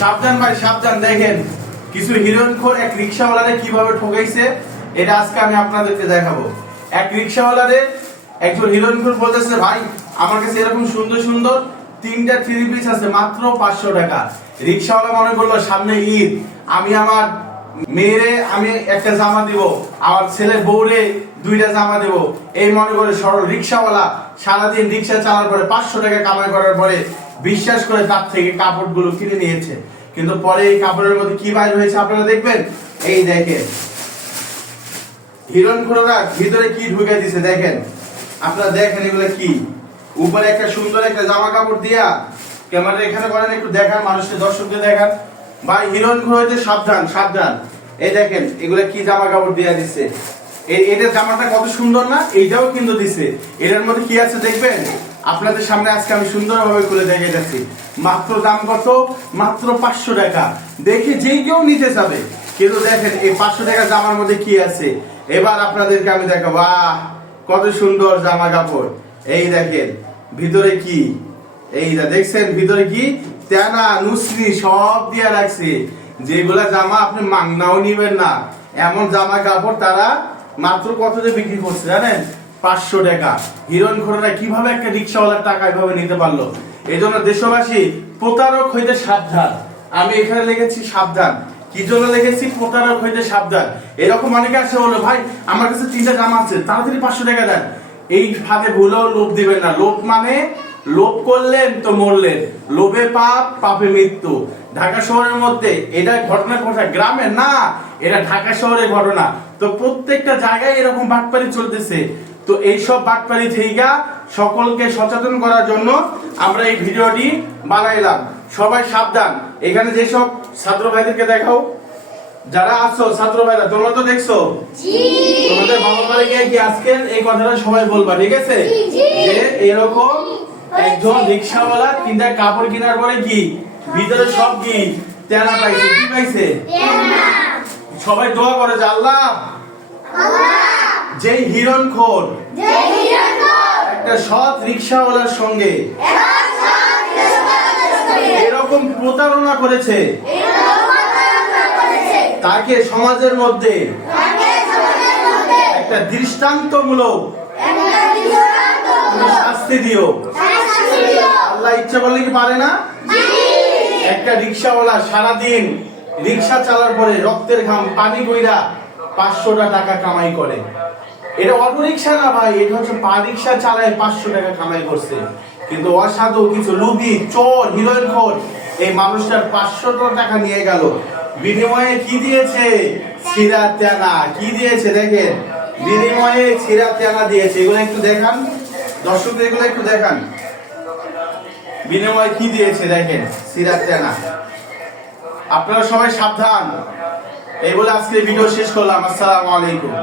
সাবধান ভাই সাবধান, দেখেন কিছু হিরোইনখোর এক রিকশাওয়ালারে কিভাবে ঠকাইছে, এটা আজকে আমি আপনাদেরকে দেখাবো। এক রিকশাওয়ালারে একজন হিরোইনখোর বলতেছে, ভাই আমার কাছে এরকম সুন্দর সুন্দর 3টা 3 পিস আছে মাত্র 500 টাকা। রিকশাওয়ালা মনে করলো সামনে ঈদ, আমি আমার মেয়েরে আমি একটা জামা দিব, আমার ছেলে বউরে 2টা জামা দেব, এই মনে করে সরল রিকশাওয়ালা সারাদিন রিকশা চালার পরে 500 টাকা কামাই করার পরে বিশ্বাস করে তার থেকে কাপড়গুলো কিনে নিয়েছে। কিন্তু পরে এই কাপড়ের মধ্যে কি বাইর হয়েছে আপনারা দেখবেন। এই দেখেন হিরোইনখোররা ভিতরে কি ঢুকে দিছে, দেখেন আপনারা দেখেন এগুলো কি। উপরে একটা সুন্দর একটা জামা কাপড় দিয়া ক্যামেরা এখানে করেন, একটু দেখান মানুষকে, দর্শকদের দেখান। ভাই হিরোইনখোর হইতে সাবধান সাবধান। এই দেখেন এগুলা কি জামা কাপড় দিয়া দিছে, এটার জামাটা কত সুন্দর না, এইটাও কিন্তু দিছে। এটার মধ্যে কি আছে দেখবেন, আপনাদের সামনে আজকে আমি সুন্দরভাবে খুলে দেখিয়ে যাচ্ছি। মাত্র দাম কত, মাত্র 500 টাকা। দেখে যেই কেউ নিতে যাবে, কিন্তু দেখেন এই 500 টাকা জামার মধ্যে কি আছে। এবার আপনাদেরকে আমি দেখাবো, বাহ কত সুন্দর জামা কাপড়। এই দেখেন ভিতরে কি, এইটা দেখছেন ভিতরে কি তেনা নুসরি সব দিয়া রাখছে। যেগুলা জামা আপনি মাংনাও নিবেন না, এমন জামা কাপড় তারা মাত্র কত দিয়ে বিক্রি করছে জানেন, 500 টাকা। হিরোইনখোররা কিভাবে একটা রিকশাওয়ালার টাকা এভাবে নিতে পারলো। এই জন্য দেশবাসী প্রতারক হইতে সাবধান। আমি এখানে লিখেছি সাবধান, কি জন্য লিখেছি, প্রতারক হইতে সাবধান। এরকম অনেকে আছে বলে, ভাই আমার কাছে 3টা জামা আছে তাড়াতাড়ি 500 টাকা দেন। এই ফাঁদে ভুলেও লোভ দিবেন না। লোভ মানে লোভ করলেন তো মরলেন, লোভে পাপ পাপে মৃত্যু। ঢাকা শহরের মধ্যে এটা ঘটনা ঘটা, গ্রামে না, এটা ঢাকা শহরের ঘটনা। তো প্রত্যেকটা জায়গায় এরকম বাটপারি চলতেছে। তো এইসব বাটপারি থেকে সকলকে সচেতন করার জন্য আমরা এই ভিডিওটি বানাইলাম। সবাই সাবধান। এখানে যেসব ছাত্র ভাইদেরকে দেখাও, যারা আছো ছাত্র ভাইরা, তোমরা তো দেখছো, তোমাদের বাবা মারে গিয়ে কি আজকের এই কথাটা সবাই বলবা, ঠিক আছে? যে এরকম একজন রিকশাওয়ালা 3টা কাপড় কেনার পরে কি ভিতরে সব কি তেনা পাইছে, কি পাইছে? সবাই দোয়া করে যে আল্লাহ যে হিরোইনখোর একটা সৎ রিকশাওয়ালার সঙ্গে এরকম প্রতারণা করেছে, তাকে সমাজের মধ্যে একটা দৃষ্টান্তমূলক শাস্তি দিও। আল্লাহ ইচ্ছা করলে কি পারে না? একটা রিকশাওয়ালা সারাদিন রিকশা চালার পরে রক্তের ঘাম পানি বইরা 500 টাকা কামাই করে। এটা অটো রিকশা না ভাই, এটা হচ্ছে পা রিকশা চালায় 500 টাকা কামাই করছে। কিন্তু অসাধু কিছু লুবি চোর হিরোইনখোর এই মানুষটার 500 টাকা নিয়ে গেল। বিনিময়ে কি দিয়েছে? ছিঁড়া তেনা। কি দিয়েছে দেখেন, বিনিময়ে ছিঁড়া তেনা দিয়েছে। এগুলো একটু দেখান দর্শক, এগুলো একটু দেখান বিনিময়ে কি দিয়েছে দেখেন, ছিঁড়া তেনা। আপনারা সবাই সাবধান। এই বলে আজকে ভিডিও শেষ করলাম। আসসালামু আলাইকুম।